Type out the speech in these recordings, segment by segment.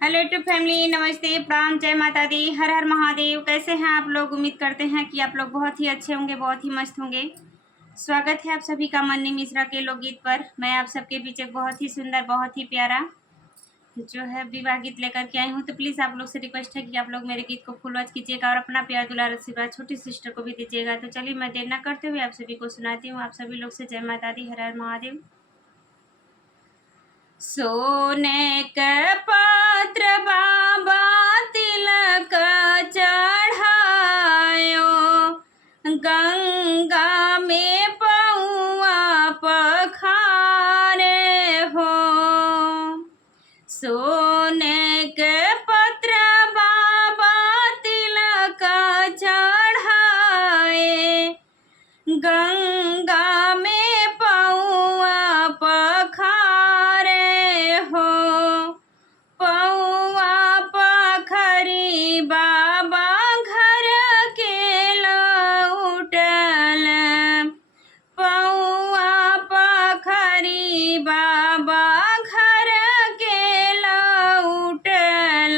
Hello YouTube family, नमस्ते, प्रणाम, जय माता दी, हर हर महादेव। कैसे हैं आप लोग? उम्मीद करते हैं कि आप लोग बहुत ही अच्छे होंगे, बहुत ही मस्त होंगे। स्वागत है आप सभी का मन्नी मिश्रा के लोकगीत पर। मैं आप सबके बीच एक बहुत ही सुंदर, बहुत ही प्यारा जो है विवाह गीत लेकर के आई हूँ। तो प्लीज़ आप लोग से रिक्वेस्ट है कि आप लोग मेरे गीत को फुल वॉच कीजिएगा और अपना प्यार दुलार आशीर्वाद छोटी सिस्टर को भी दीजिएगा। तो चलिए मैं देर न करते हुए आप सभी को सुनाती हूँ। आप सभी लोग से जय माता दी, हर हर महादेव। सोने के पात्र बाबा तिलक चढ़ायो, गंगा में पौआ पखारे हो। सोने के पत्र बाबा तिलक चढ़ाए, गंगा में पौआ पखारे हो। पौआ पखरी बाबा घर के लौटल, पौआ पखरी बाबा घर के लौटल।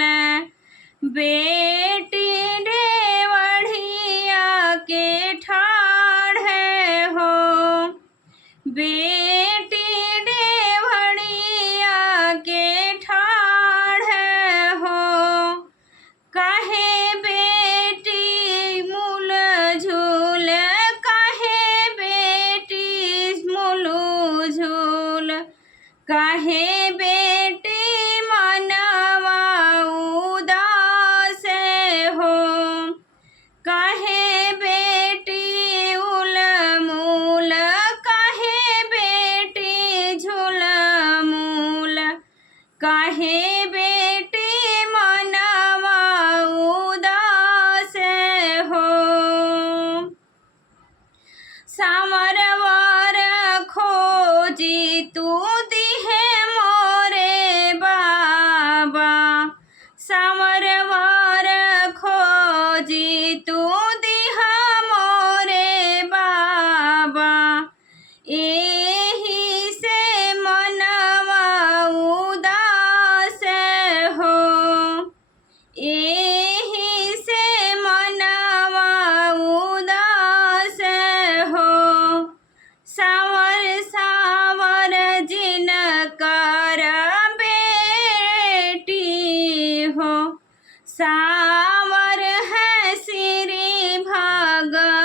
बेटी डेवढ़िया के ठाढ़े हो, बेटी डेवढ़िया के ठाढ़े हो। काहे बेटी मूल झूल, काहे बेटी मूल झूल, काहे बेटी मनवा उदास हो। काहे बेटी उल मूल, काहे बेटी झूल मूल, काहे बेटी मनवा उदास हो। सामरवर खोजी तू दिहे मोरे बाबा, सामरवर खोजी तू दिहा मोरे बाबा। एही से मनवा उदास हो, एही से मनवा उदास हो। सावर सावर जिनकर बेटी हो, सावर है श्री भगवान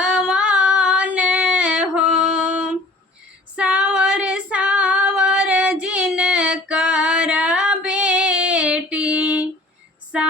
हो। सावर सावर जिनकर बेटी, सा